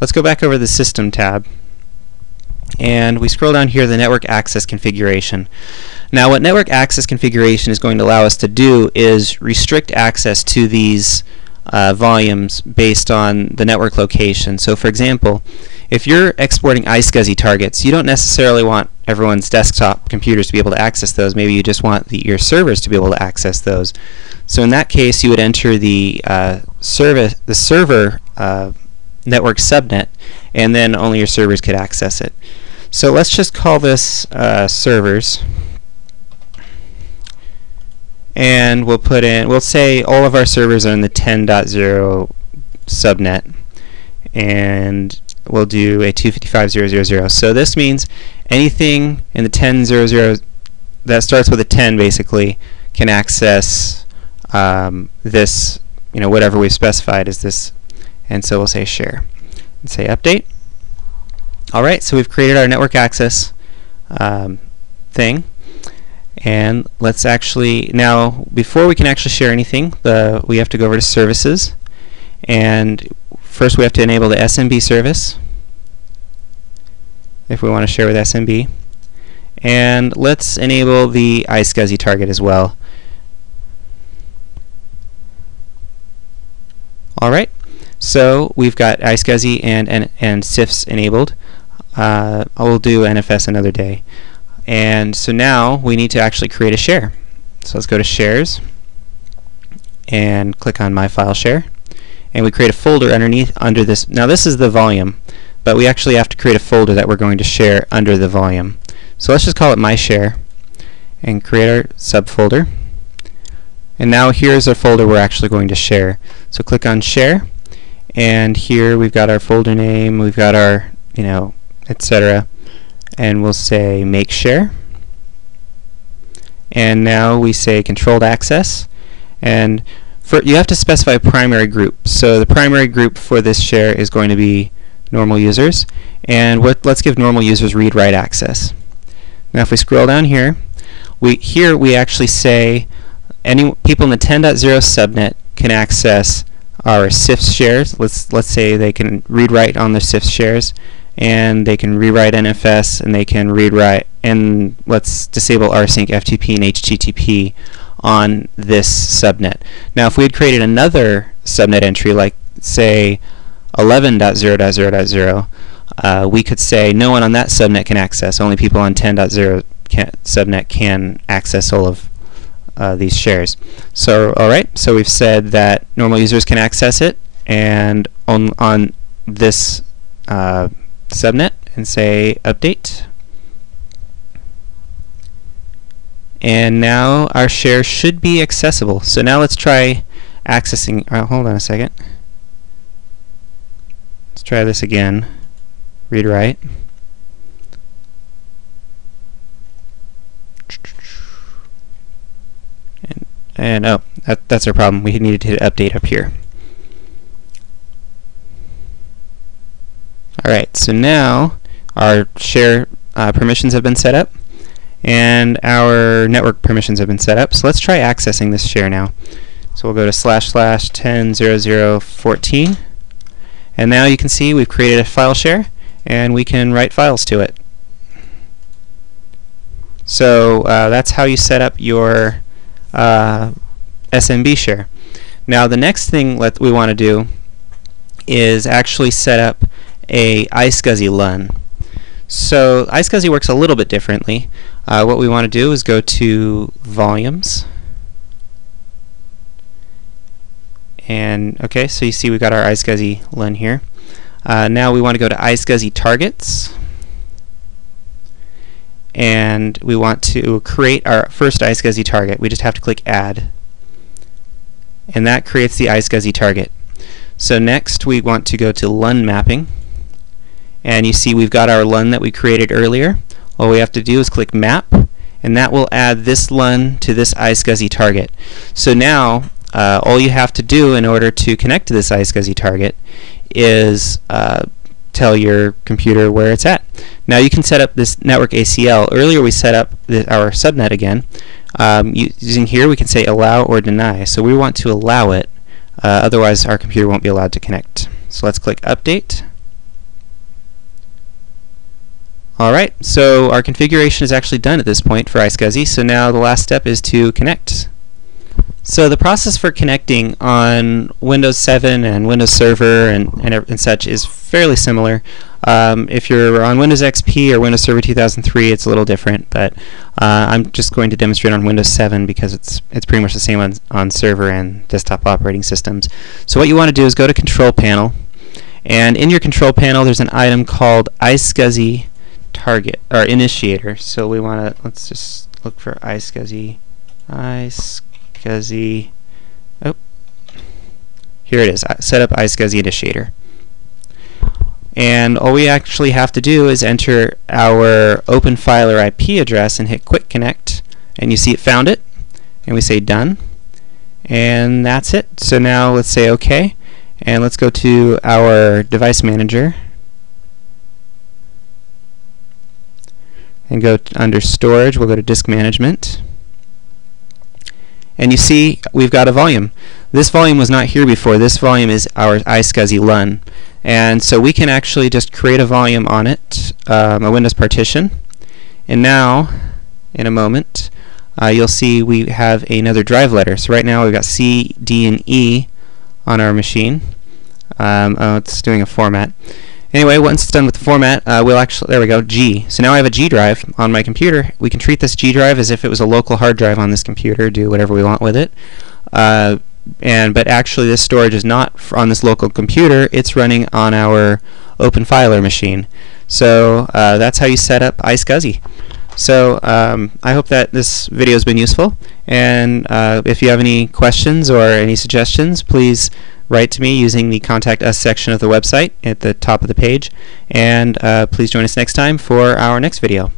let's go back over the System tab, and we scroll down here to the Network Access Configuration. Now what Network Access Configuration is going to allow us to do is restrict access to these volumes based on the network location. So for example, if you're exporting iSCSI targets, you don't necessarily want everyone's desktop computers to be able to access those. Maybe you just want your servers to be able to access those. So in that case, you would enter the server network subnet, and then only your servers could access it. So let's just call this servers, and we'll say all of our servers are in the 10.0 subnet, and we'll do a 255.0.0.0. So this means anything in the 10.0.0 that starts with a 10 basically can access this, whatever we've specified as this. And so we'll say share and say update. Alright, so we've created our network access thing. And let's actually, now before we can actually share anything, we have to go over to services, and first we have to enable the SMB service if we want to share with SMB, and let's enable the iSCSI target as well. Alright, so we've got iSCSI and CIFS enabled. I'll do NFS another day. And so now we need to actually create a share. So let's go to Shares and click on My File Share, and we create a folder under this. Now this is the volume, but we actually have to create a folder that we're going to share under the volume. So let's just call it My Share and create our subfolder. And now here's our folder we're actually going to share. So click on Share, and here we've got our folder name, we've got our, etc. And we'll say Make Share. And now we say Controlled Access. And you have to specify a primary group. So the primary group for this share is going to be normal users. And let's give normal users read-write access. Now if we scroll down here, we actually say any people in the 10.0 subnet can access our CIFS shares. Let's say they can read-write on the CIFS shares, and they can rewrite NFS, and they can read-write, and let's disable rsync, FTP, and HTTP on this subnet. Now if we had created another subnet entry, like say 11.0.0.0, we could say no one on that subnet can access, only people on 10.0 subnet can access all of these shares. So alright, so we've said that normal users can access it, and on this subnet, and say update. And now our share should be accessible. So now let's try accessing. Hold on a second. Let's try this again. Read write. And oh, that's our problem. We needed to hit update up here. Alright, so now our share permissions have been set up, and our network permissions have been set up. So let's try accessing this share now. So we'll go to //10.0.0.14, and now you can see we've created a file share, and we can write files to it. So that's how you set up your SMB share. Now the next thing we want to do is actually set up a iSCSI LUN. So iSCSI works a little bit differently. What we want to do is go to Volumes, and okay, so you see we've got our iSCSI LUN here. Now we want to go to iSCSI Targets, and we want to create our first iSCSI target. We just have to click Add, and that creates the iSCSI target. So next we want to go to LUN Mapping, and you see we've got our LUN that we created earlier. All we have to do is click Map, and that will add this LUN to this iSCSI target. So now all you have to do in order to connect to this iSCSI target is tell your computer where it's at. Now you can set up this network ACL. Earlier we set up our subnet again. Using here we can say allow or deny. So we want to allow it, otherwise our computer won't be allowed to connect. So let's click Update. Alright, so our configuration is actually done at this point for iSCSI, so now the last step is to connect. So the process for connecting on Windows 7 and Windows Server and such is fairly similar. If you're on Windows XP or Windows Server 2003, it's a little different, but I'm just going to demonstrate on Windows 7 because it's pretty much the same on server and desktop operating systems. So what you want to do is go to Control Panel, and in your Control Panel there's an item called iSCSI Target or Initiator. So we want to let's just look for iSCSI. Oh, here it is. Set up iSCSI Initiator. And all we actually have to do is enter our OpenFiler IP address and hit Quick Connect, and you see it found it, and we say Done, and that's it. So now let's say OK, and let's go to our Device Manager and go under Storage. We'll go to Disk Management, and you see we've got a volume. This volume was not here before. This volume is our iSCSI LUN. And so we can actually just create a volume on it, a Windows partition. And now, in a moment, you'll see we have another drive letter. So right now we've got C, D, and E on our machine. Oh, it's doing a format. Anyway, once it's done with the format, we'll actually, there we go, G. So now I have a G drive on my computer. We can treat this G drive as if it was a local hard drive on this computer, do whatever we want with it. But actually this storage is not on this local computer, it's running on our OpenFiler machine. So that's how you set up iSCSI. So I hope that this video has been useful, and if you have any questions or any suggestions, please write to me using the Contact Us section of the website at the top of the page, and please join us next time for our next video.